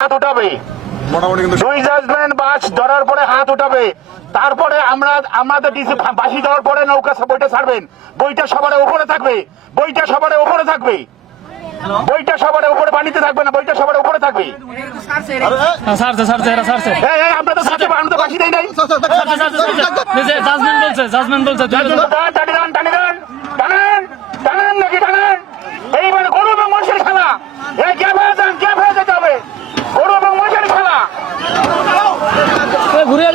হাত উঠাবে, দুই জাজমেন্ট বাস ধরার পরে হাত উঠাবে, তারপরে আমাদের বাসি দেওয়ার পরে নৌকা বইটা ছাড়বেন। বইটা সবার উপরে থাকবে, বইটা সবার উপরে থাকবে, বইটা সবার উপরে পানিতে থাকবে না, বইটা সবার উপরে থাকবে। আমরা তো সাথে আমরা তো বাসি দেই নাই। টানেন নাকি টানেন? এইবার গরু এবং মহিষের খেলা, কে ভেয়ে যেতে হবে? গরু এবং মহিষের খেলা। ঘুরে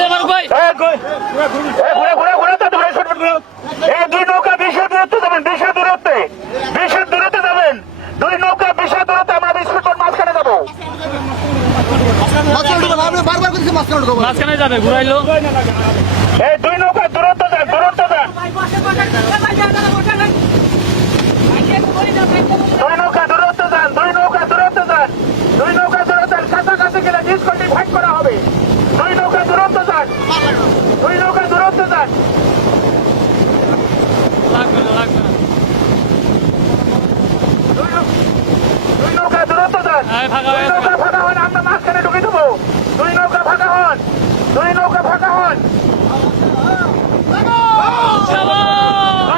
দুই নৌকা বিশের দূরত্বে যাবেন, বিশের দূরত্বে যাবেন, দুই নৌকা বিশের দূরত্বে আমরা 20 ফুট মাঝখানে যাবো। মাঝখানে যাবে ঘুরাইলো। এই দুই নৌকা দূরত্ব যান, দূরত্ব যান, দুই নৌকা দূরত্ব যান, দুই নৌকা দূরত্ব যান, দুই নৌকা দূরত্ব যান। কাছাকাছি গেলে ডিসকোয়ালিফাই করা হবে। দুই নৌকা দূরত্ব যান, দুই নৌকা দূরত্ব যান। দুই নৌকা দূরত্ব যান, দুই নৌকা ফাঁকা হন, আমরা মাঝখানে ঢুকে দেবো। দুই নৌকা ফাঁকা হন, দুই নৌকা ফাঁকা হন, দুই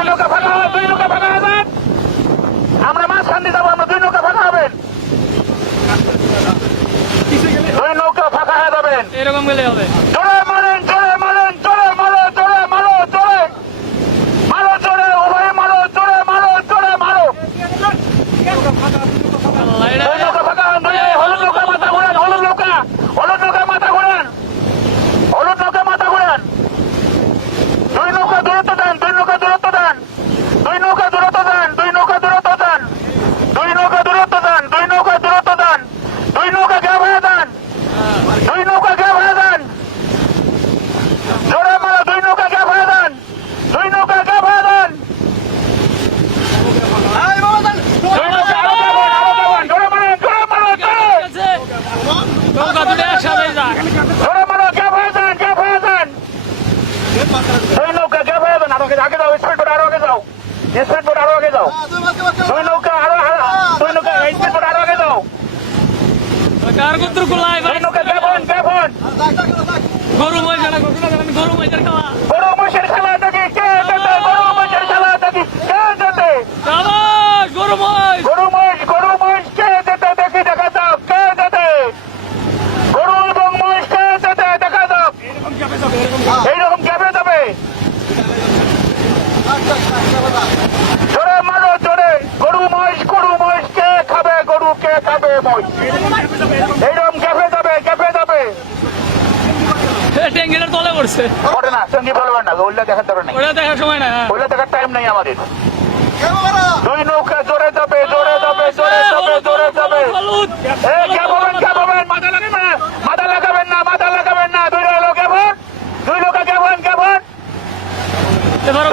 নৌকা ফাঁকা হন, দুই নৌকা ফাঁকা হবেন। আমরা মাঝখান দিয়ে যাবো, আমরা দুই নৌকা ফাঁকা হবেন, দুই নৌকা ফাঁকা হয়ে যাবেন। এরকম গেলে হবে। জোরে মারেন, জোরে মারেন, জোরে মারো, জোরে মারো, জোরে মারো, জোরে উভয় মারো, জোরে মারো, জোরে মারো। দুই নৌকা ফাঁকা হন, হলুদ নৌকা মাথা ঘুরান, হলুদ নৌকা, হলুদ নৌকা মাথা ঘুরান, হলুদ নৌকা মাথা ঘুরান। দুই নৌকা দূরত্ব দেন, দুই নৌকা দূরত্ব দেন, দুই নৌকা দূরত্ব দেন, দুই নৌকা দূরত্ব দেন, দুই নৌকা দূরত্ব দেন, দুই নৌকা দূরত্ব দেন, দুই নৌকা গ্যাপ হয়ে দেন, দুই নৌকা গ্যাপ হয়ে দেন। জোরে মারো, দুই নৌকা গ্যাপ হয়ে দেন, দুই নৌকা গ্যাপ হয়ে দেন। দুই নৌকা আরো গ্যাপ হন, আরো গ্যাপ হন। জোরে মারো, জোরে মারো, জোরে। নৌকা দুটো একসাথে যায়। জোরে মারো, গ্যাপ হয়ে দেন, গ্যাপ হয়ে দেন। দুই নৌকা গ্যাপ হয়ে দেন, আরো আগে যাও, স্পিড বোট আরো আগে যাও, স্পিড বোট আরো আগে যাও। দুই নৌকা আরো, দুই নৌকা স্পিড বোট আরো আগে যাও। কার কত গুলাই ভাই দুই নৌকা গ্যাপ হন, গ্যাপ হন। গরু মহিষ খেলা গরু মহিষের খেলা। গরু মহিষের খেলা দেখি কে জেতে, গরু মহিষের খেলা দেখি কে জেতে। সাবাস গরু মহিষ। গরু মহিষ কে জেতে দেখি, দেখা যাক কে জেতে। গরু এবং মহিষ কে জেতে দেখা যাক। এইরকম গ্যাপে যাবে। জোরে মারো, জোরে। গরু মহিষ কে খাবে, গরু কে খাবে মহিষ। এইরকম গ্যাপে যাবে, গ্যাপে যাবে। ট্যাঙ্কিটার তলে পড়ছে। ওটা না, সঙ্গী বলবেন না, ওইটা দেখার দরকার নেই, ওটা দেখার সময় না। ওইটা দেখার টাইম নেই আমাদের। দুই নৌকা জোরে যাবে, জোরে যাবে, জোরে যাবে, জোরে যাবে। গ্যাপ হবেন, গ্যাপ হবেন, মাথা লাগাবেন না, মাথা লাগাবেন না, মাথা লাগাবেন না। দুই নৌকা গ্যাপ হন, দুই নৌকা গ্যাপ হন, গ্যাপ হন।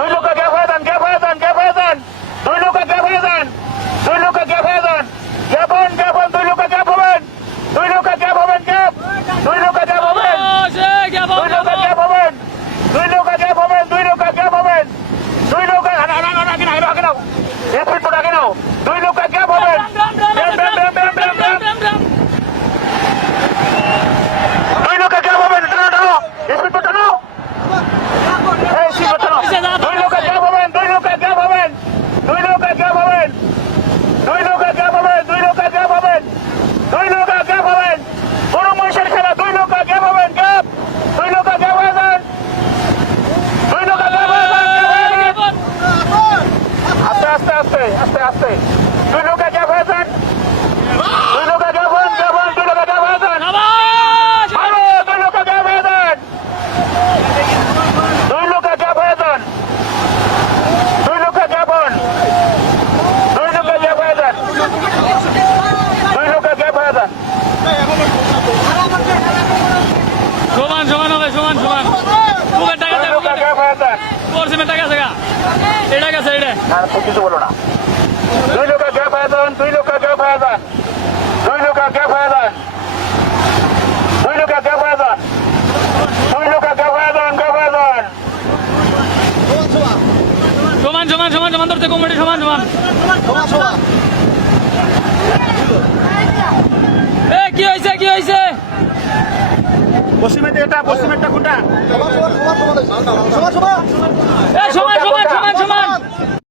দুই নৌকা গ্যাপ হয়ে যান, গ্যাপ হয়ে যান, গ্যাপ হয়ে যান। দুই নৌকা গ্যাপ হয়ে যান, দুই নৌকা গ্যাপ হয়ে যান। গ্যাপ হন, গ্যাপ হন, দুই নৌকা গ্যাপ হবেন, দুই নৌকা গ্যাপ হবেন, গ্যাপ। দুই নৌকা গ্যাপ হবেন, দুই নৌকা গ্যাপ হবেন, দুই নৌকা গ্যাপ হবেন, দুই নৌকা গ্যাপ হবেন। দুই নৌকা আগে নাও, স্পিড বোট আগে নাও। দুই নৌকা গ্যাপ হবেন। দুই নৌকা গ্যাপ হবেন, স্পিড বোট টানো। এই স্পিড বোট টানো। দুই নৌকা গ্যাপ হবেন, দুই নৌকা গ্যাপ হবেন, দুই নৌকা গ্যাপ হবেন, দুই নৌকা গ্যাপ হবেন, দুই নৌকা গ্যাপ হবেন, দুই নৌকা গ্যাপ হবেন। গরু মহিষের খেলা, দুই নৌকা গ্যাপ হবেন, গ্যাপ। দুই নৌকা গ্যাপ হয়ে যান, দুই নৌকা গ্যাপ হয়ে যান, গ্যাপ হয়ে যান। আস্তে আস্তে আস্তে আস্তে আস্তে। দুই নৌকা গ্যাপ হয়ে যান, দুই নৌকা গ্যাপ হন, গ্যাপ হন, দুই নৌকা গ্যাপ হয়ে যান। আরো দুই নৌকা গ্যাপ হয়ে যান, দুই নৌকা গ্যাপ হয়ে যান, দুই নৌকা গ্যাপ হন, দুই নৌকা গ্যাপ হয়ে যান, দুই নৌকা গ্যাপ হয়ে যান। সমান সমান হবে, সমান সমান। পুকের টাকা দুই নৌকা গ্যাপ হয়ে যান। পড়ছে টাকা আছে গা। এটা গেছে এটা। আর কিছু বলো না। দুই নৌকা গ্যাপ হয়ে যান, দুই নৌকা গ্যাপ হয়ে যান, দুই নৌকা গ্যাপ হয়ে যান, দুই নৌকা গ্যাপ হয়ে যান, দুই নৌকা গ্যাপ হয়ে যান, গ্যাপ হয়ে যান। সমান সমান সমান সমান ধরতে কমিটি সমান সমান। কি হয়েছে, কি হয়েছে? পশ্চিমেতে এটা পশ্চিমেরটা কোনটা এ সবাই